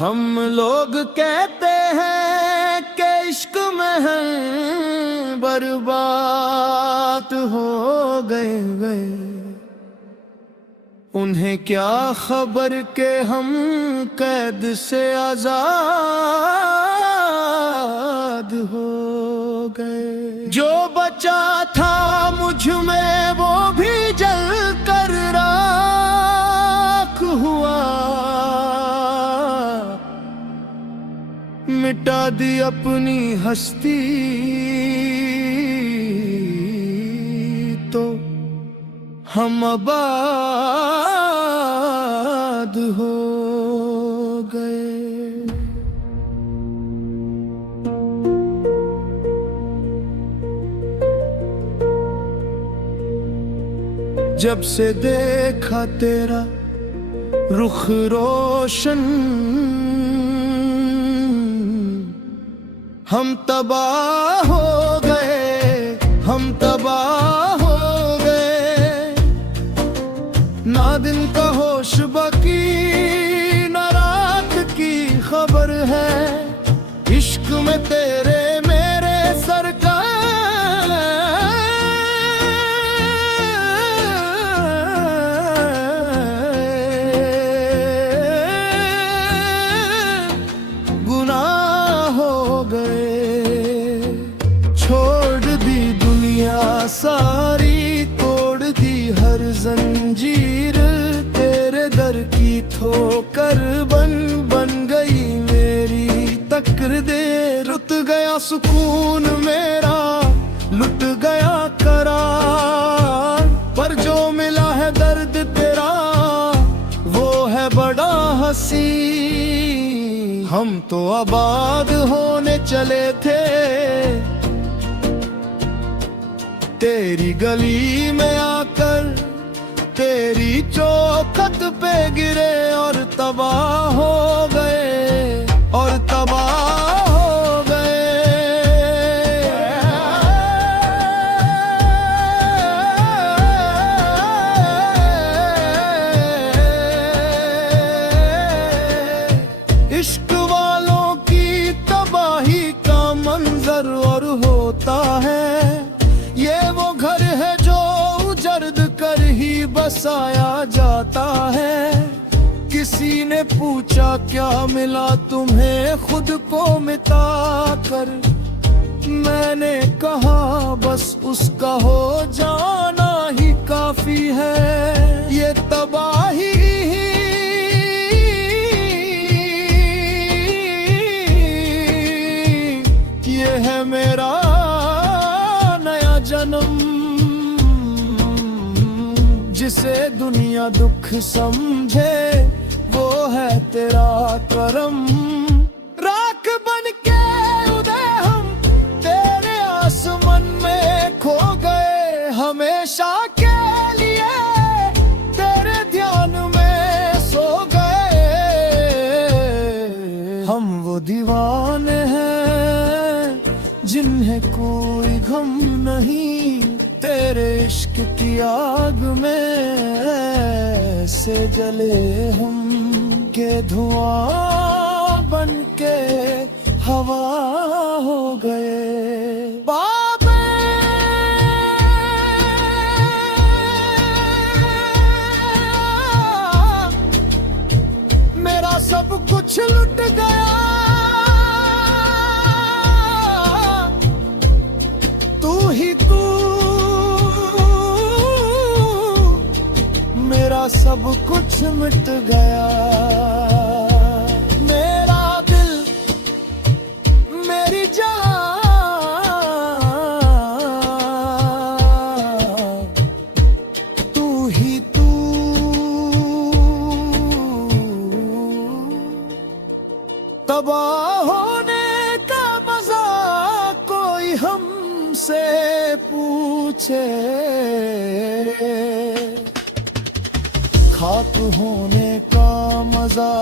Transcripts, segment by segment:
हम लोग कहते हैं कि इश्क में है बर्बाद हो गए, उन्हें क्या खबर के हम कैद से आजाद हो गए। जो बचा था मुझ में वो भी जल कर राख हुआ, मिटा दी अपनी हस्ती तो हम आबाद हो गए। जब से देखा तेरा रुख रोशन, हम तबाह हो गए, हम तबाह हो गए। ना दिन का होश बाकी ना रात की खबर है, इश्क में तेरे मेरे सर का गुनाह हो गए। छोड़ दी दुनिया सारी, तोड़ दी हर जंजीर, तेरे दर की ठोकर बन बन गई मेरी तकदीर। रुत गया सुकून मेरा, लुट गया करार, पर जो मिला है दर्द तेरा वो है बड़ा हंसी। हम तो आबाद होने चले थे, तेरी गली में आकर तेरी चौखट पे गिरे और तबाह हो गए, और तबाह हो गए। इश्क वालों की तबाही का मंजर और होता है, ये वो घर है जो उजड़ कर ही बसाया जाता है। किसी ने पूछा क्या मिला तुम्हें खुद को मिटा कर, मैंने कहा बस उसका हो जाना ही काफी है। ये तबाही ये है मेरा नया जन्म, जिसे दुनिया दुख समझे वो है तेरा करम। राख बन के उदय हम तेरे आसमान में खो गए, हमेशा के लिए तेरे ध्यान में सो गए। हम वो दीवाने हैं जिन्हें कोई गम नहीं, तेरे इश्क की आग में ऐसे जले हम के धुआं बन के हवा हो गए। बाबे मेरा सब कुछ लुट गया, तू ही तू मेरा सब कुछ मिट गया। मेरा दिल मेरी जान, तू ही तू। तबाह होने का मजा कोई हमसे पूछे, खाक होने का मजा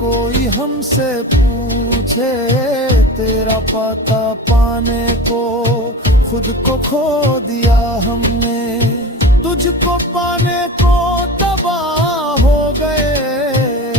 कोई हमसे पूछे। तेरा पता पाने को खुद को खो दिया हमने, तुझको पाने को तबाह हो गए।